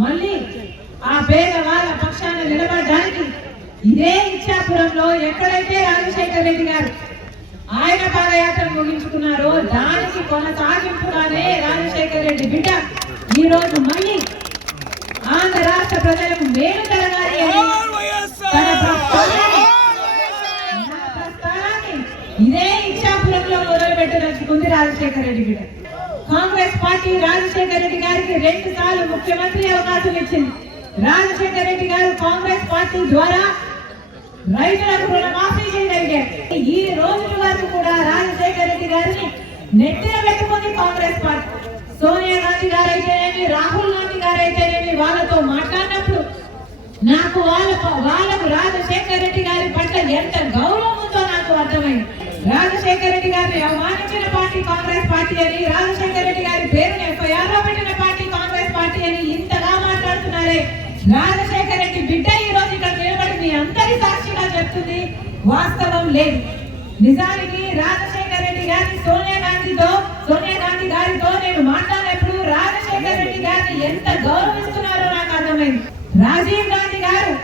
మళ్ళీ ఆ పేద వాళ్ళ పక్షాన నిలబడడానికి ఇదే ఇచ్చాపురంలో ఎక్కడైతే రాజశేఖర్ రెడ్డి గారు ఆయన పాదయాత్ర ముగించుకున్నారో దానికి కొనసాగింపుగానే రాజశేఖర్ రెడ్డి బిడ్డ ఈ రోజు మళ్ళీ ఆంధ్ర రాష్ట్ర ప్రజలకు మేలు జరగాలి అని తన ప్రస్థానాన్ని ఇదే ఇచ్చాపురంలో మొదలు పెట్టదలుచుకుంది రాజశేఖర్ రెడ్డి బిడ్డ. కాంగ్రెస్ పార్టీ రాజశేఖర రెడ్డి గారికి రెండు సార్లు ముఖ్యమంత్రి అవకాశం ఇచ్చింది. రాజశేఖర రెడ్డి గారు కాంగ్రెస్ పార్టీ ద్వారా రైతులకు రుణమాఫీ చేయగలిగారు. ఈ రోజుల వరకు కూడా రాజశేఖర రెడ్డి గారిని నెట్టిన పెట్టుకుంది కాంగ్రెస్ పార్టీ. సోనియా గాంధీ గారు అయితేనేమి రాహుల్ గాంధీ గారు అయితేనేమి వాళ్ళతో మాట్లాడినప్పుడు నాకు వాళ్ళ వాళ్ళకు రాజశేఖర రెడ్డి గారి పట్ల ఎంత గౌరవం రాజశేఖర రెడ్డి గారిని అవమానించిన పార్టీ కాంగ్రెస్ పార్టీ అని రాజశేఖర రెడ్డి గారి పేరుని ఎఫ్ఐఆర్లో పెట్టిన పార్టీ కాంగ్రెస్ పార్టీ అని ఇంతగా మాట్లాడుతున్నారే. రాజశేఖర రెడ్డి బిడ్డ ఈ రోజు ఇక్కడ నిలబడి మీ అందరి సాక్షిగా చెప్తుంది వాస్తవం లేదు. నిజానికి రాజశేఖర రెడ్డి గారి సోనియా గాంధీతో సోనియా గాంధీ గారితో నేను మాట్లాడినప్పుడు రాజశేఖర రెడ్డి గారిని ఎంత గౌరవిస్తున్నారో నాకు అర్థమైంది. రాజీవ్ గాంధీ గారు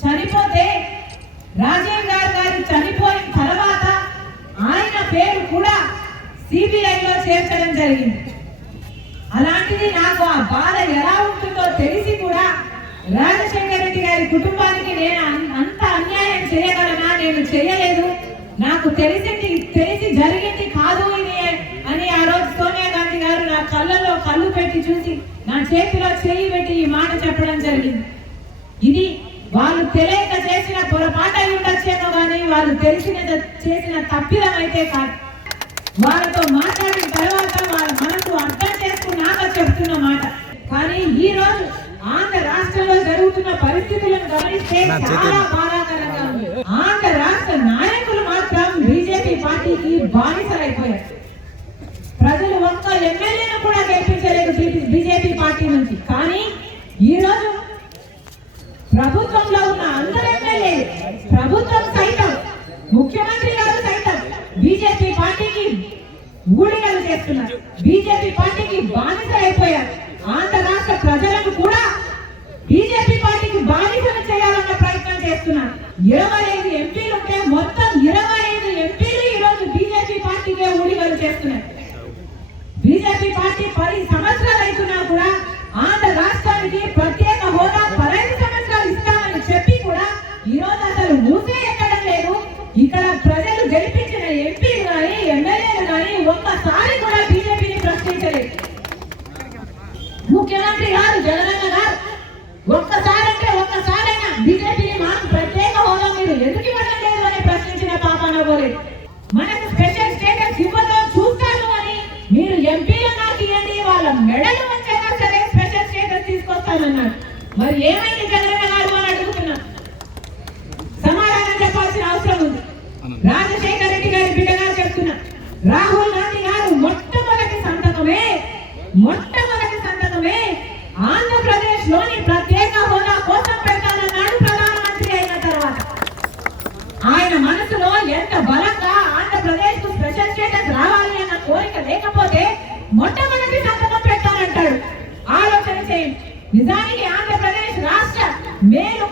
చనిపోతే రాజీవ్ సిబిఐలో చేర్చడం జరిగింది. అలాంటిది నాకు ఆ బాధ ఎలా ఉంటుందో తెలిసి కూడా రాజశేఖర రెడ్డి గారి కుటుంబానికి నేను అన్- అంత అన్యాయం చేయగలనా నేను చేయలేదు. నాకు తెలిసింది తెలిసి జరిగింది కాదు ఇది అని ఆ రోజు సోనియా గాంధీ గారు నా కళ్ళలో కళ్ళు పెట్టి చూసి నా చేతిలో చేయి పెట్టి ఈ మాట చెప్పడం జరిగింది. ఇది వాళ్ళు తెలియక చేసిన పొరపాటు అయి ఉండొచ్చేమో కానీ వాళ్ళు తెలిసిన చేసిన తప్పిదం అయితే కాదు. వాళ్ళతో మాట్లాడిన తర్వాత వాళ్ళ మనసు అర్థం చేసుకున్నాక చెప్తున్న మాట. కానీ ఈ రోజు ఆంధ్ర రాష్ట్రంలో జరుగుతున్న పరిస్థితులను గమనిస్తే చాలా బాధాకరంగా ఉంది. ఆంధ్ర రాష్ట్ర నాయకులు మాత్రం బీజేపీ పార్టీకి బానిసలైపోయారు. ప్రజలు ఒక్క ఎమ్మెల్యేను కూడా గెలిపించలేదు బీజేపీ పార్టీ నుంచి. కానీ ఈ రోజు ప్రభుత్వంలో ఉన్న అందరు ఎమ్మెల్యేలు ప్రభుత్వం సైతం ముఖ్యమంత్రి గారు సైతం బీజేపీ పార్టీకి ఊడిగలు చేస్తున్నారు. బీజేపీ పార్టీకి బానిస అయిపోయారు ఆంధ్ర రాష్ట్ర ప్రజలను కూడా బీజేపీ పార్టీకి బానిసలు చేయాలన్న ప్రయత్నం చేస్తున్నారు ఇరవై ఐదు ఎంపీలు ఉంటే మొత్తం ఇరవై ఐదు ఎంపీలు ఈ రోజు బీజేపీ పార్టీకే ఊడిగలు చేస్తున్నారు బీజేపీ పార్టీ పది సంవత్సరాలు అవుతున్నా కూడా ఆంధ్ర రాష్ట్రానికి ప్రత్యేక హోదా పదహైదు సంవత్సరాలు ఇస్తామని చెప్పి కూడా ఈ రోజు అసలు మూసే ఎక్కడం లేదు ఇక్కడ ప్రజలు గెలిపించిన ఎంపీలు కానీ ఎమ్మెల్యేలు కానీ ఒక్కసారి కూడా బీజేపీని ప్రశ్నించలేదు ముఖ్యమంత్రి గారు జగనన్న గారు ఒక్కసారి అంటే ఒక్కసారైనా బీజేపీని మాకు ప్రత్యేక హోదా మీరు ఎందుకు ఇవ్వడం లేదు అని ప్రశ్నించిన పాపన పోలేదు మనకు స్పెషల్ స్టేటస్ ఇవ్వదో చూస్తాను అని మీరు ఎంపీలు నాకు ఇవ్వండి వాళ్ళ మెడలు వచ్చైనా సరే స్పెషల్ స్టేటస్ తీసుకొస్తానన్నారు. మరి ఏమైంది జగనన్న గారు అని అడుగుతున్నా. సమాధానం చెప్పాల్సిన అవసరం ఉంది. రాజశేఖర రెడ్డి గారి బిడ్డగా చెప్తున్నా. రాహుల్ గాంధీ గారు మొట్టమొదటి సంతకమే మొట్ట ఆంధ్రప్రదేశ్లోని ప్రత్యేక హోదా కోసం పెట్టాలన్నాడు ప్రధానమంత్రి అయిన తర్వాత. ఆయన మనసులో ఎంత బలంగా ఆంధ్రప్రదేశ్కు స్పెషల్ స్టేటస్ రావాలి అన్న కోరిక లేకపోతే మొట్టమొదటి సంతకం పెట్టాలంటాడు. ఆలోచన చేయండి. నిజానికి ఆంధ్రప్రదేశ్ రాష్ట్ర మేలు